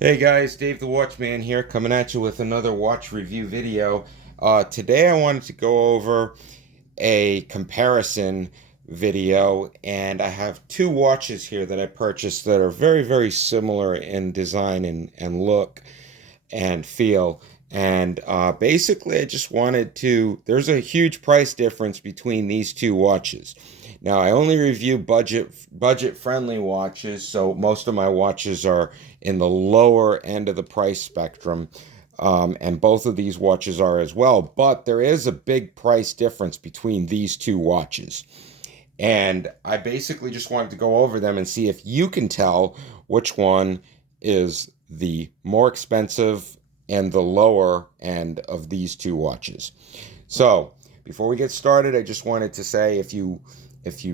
Hey guys, Dave the Watchman here, coming at you with another watch review video. Today I wanted to go over a comparison video, and I have two watches here that I purchased that are very, very similar in design and look and feel. And basically, I just wanted to. There's a huge price difference between these two watches. Now, I only review budget friendly watches, so most of my watches are in the lower end of the price spectrum. And both of these watches are as well. But there is a big price difference between these two watches. And I basically just wanted to go over them and see if you can tell which one is the more expensive and the lower end of these two watches. So, before we get started, I just wanted to say if you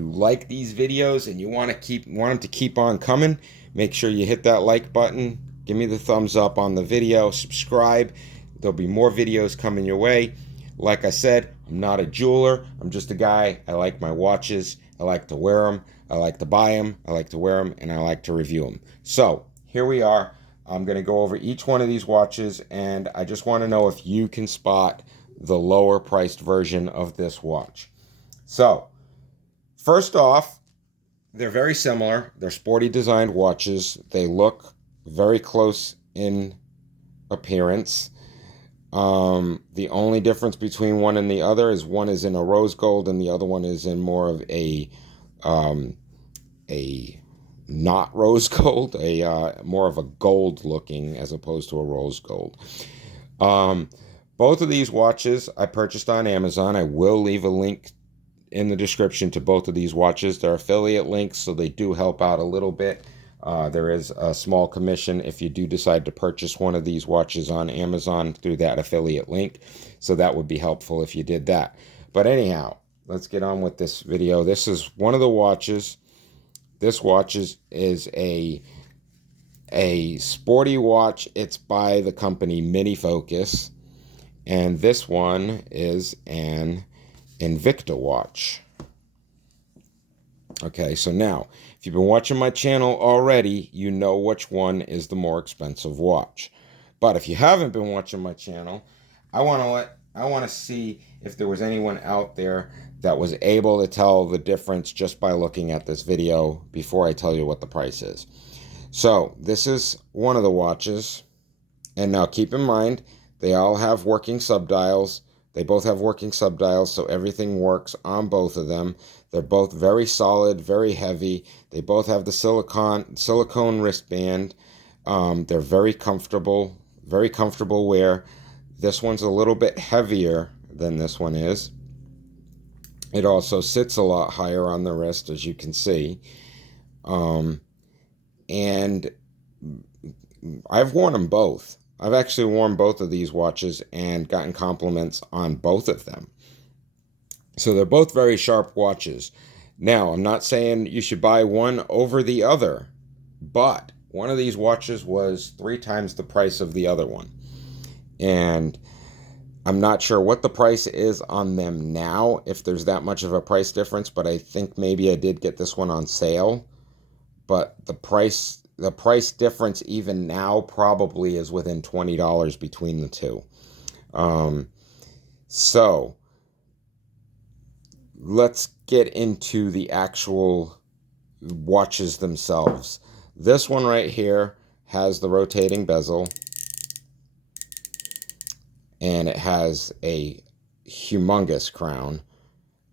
like these videos and you want them to keep on coming, make sure you hit that like button, give me the thumbs up on the video, subscribe. There'll be more videos coming your way. Like I said, I'm not a jeweler. I'm just a guy. I like my watches. I like to wear them. I like to buy them. I like to wear them, and I like to review them. So here we are. I'm going to go over each one of these watches, and I just want to know if you can spot the lower priced version of this watch. So first off, they're very similar. They're sporty designed watches. They look very close in appearance. The only difference between one and the other is one is in a rose gold and the other one is in more of um, a not rose gold, a more of a gold looking as opposed to a rose gold. Um, Both of these watches I purchased on Amazon. I will leave a link in the description to both of these watches. They're affiliate links, so they do help out a little bit. There is a small commission if you do decide to purchase one of these watches on Amazon through that affiliate link. So that would be helpful if you did that. But anyhow, let's get on with this video. This is one of the watches. This watch is a sporty watch. It's by the company Minifocus. And this one is an Invicta watch. Okay, so now, if you've been watching my channel already, you know which one is the more expensive watch. But if you haven't been watching my channel, I want to see if there was anyone out there that was able to tell the difference just by looking at this video before I tell you what the price is. So, this is one of the watches. And now keep in mind, they all have working subdials. They both have working subdials, so everything works on both of them. They're both very solid, very heavy. They both have the silicone wristband. They're very comfortable wear. This one's a little bit heavier than this one is. It also sits a lot higher on the wrist, as you can see. And I've worn them both. I've actually worn both of these watches and gotten compliments on both of them. So they're both very sharp watches. Now, I'm not saying you should buy one over the other, but one of these watches was 3 times the price of the other one. And I'm not sure what the price is on them now, if there's that much of a price difference, but I think maybe I did get this one on sale. But the price difference even now probably is within $20 between the two. So let's get into the actual watches themselves. This one right here has the rotating bezel, and it has a humongous crown.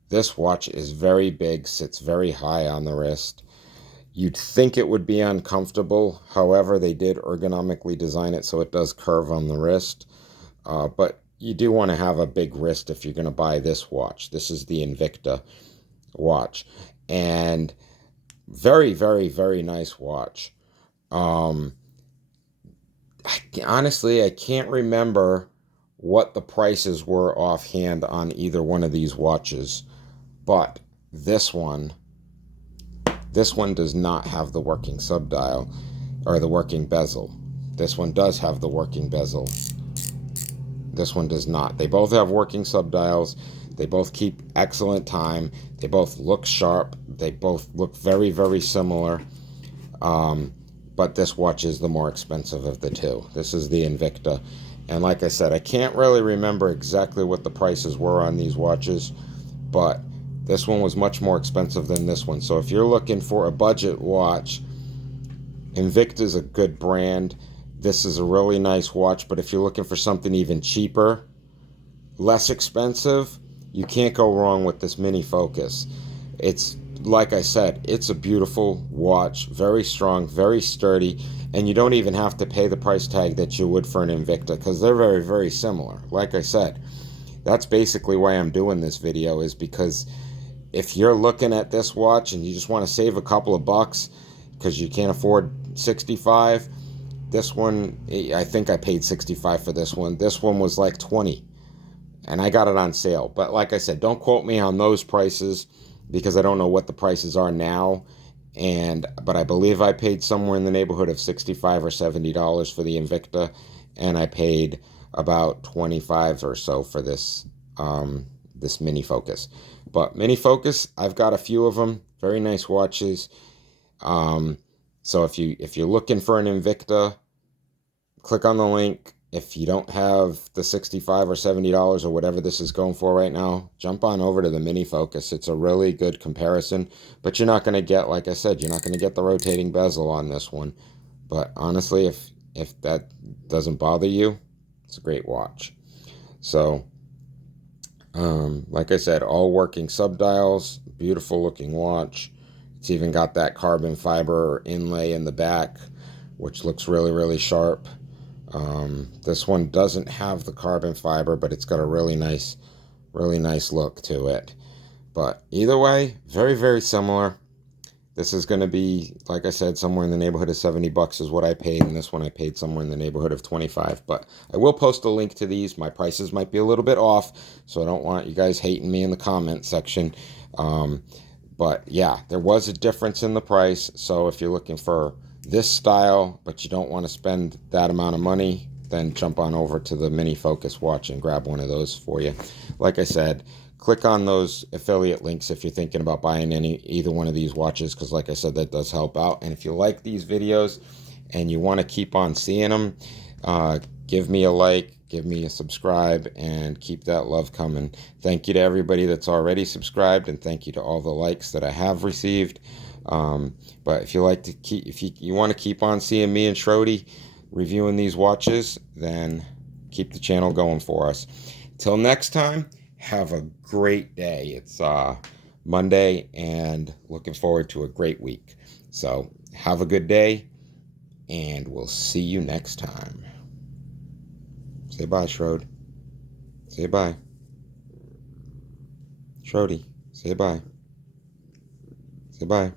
This watch is very big, sits very high on the wrist. You'd think it would be uncomfortable. However, they did ergonomically design it so it does curve on the wrist. But you do want to have a big wrist if you're going to buy this watch. This is the Invicta watch. And very, very, very nice watch. Honestly, I can't remember what the prices were offhand on either one of these watches. But this one does not have the working subdial or the working bezel. This one does have the working bezel. This one does not. They both have working subdials. They both keep excellent time. They both look sharp. They both look very, very similar. but this watch is the more expensive of the two. This is the Invicta. And like I said, I can't really remember exactly what the prices were on these watches, but this one was much more expensive than this one. So if you're looking for a budget watch, Invicta is a good brand. This is a really nice watch, but if you're looking for something even cheaper, less expensive, you can't go wrong with this minifocus. It's, like I said, it's a beautiful watch, very strong, very sturdy, and you don't even have to pay the price tag that you would for an Invicta, because they're very, very similar. Like I said, that's basically why I'm doing this video, is because if you're looking at this watch and you just want to save a couple of bucks because you can't afford 65, this one, I think I paid 65 for this one. This one was like 20, and I got it on sale. But like I said, don't quote me on those prices, because I don't know what the prices are now. But I believe I paid somewhere in the neighborhood of $65 or $70 for the Invicta, and I paid about 25 or so for this this minifocus. But minifocus, I've got a few of them. Very nice watches. So if you're looking for an Invicta, click on the link. If you don't have the $65 or $70 or whatever this is going for right now, jump on over to the minifocus. It's a really good comparison, but you're not going to get, like I said, you're not going to get the rotating bezel on this one. But honestly, if that doesn't bother you, it's a great watch. So, like I said, all working subdials, beautiful looking watch. It's even got that carbon fiber inlay in the back, which looks really, really sharp. This one doesn't have the carbon fiber, but it's got a really nice look to it. But either way, very, very similar. This is going to be, like I said, somewhere in the neighborhood of 70 bucks is what I paid, and this one I paid somewhere in the neighborhood of 25. But I will post a link to these. My prices might be a little bit off, so I don't want you guys hating me in the comment section. But yeah, there was a difference in the price. So if you're looking for this style, but you don't want to spend that amount of money, then jump on over to the minifocus watch and grab one of those for you. Like I said, click on those affiliate links if you're thinking about buying either one of these watches, because like I said, that does help out. And if you like these videos and you want to keep on seeing them, give me a like, give me a subscribe, and keep that love coming. Thank you to everybody that's already subscribed, and thank you to all the likes that I have received. But if you like to if you want to keep on seeing me and Shrody reviewing these watches, then keep the channel going for us. Till next time, have a great day. It's Monday, and looking forward to a great week. So have a good day, and we'll see you next time. Say bye, Shrode. Say bye. Shrody, say bye. Say bye.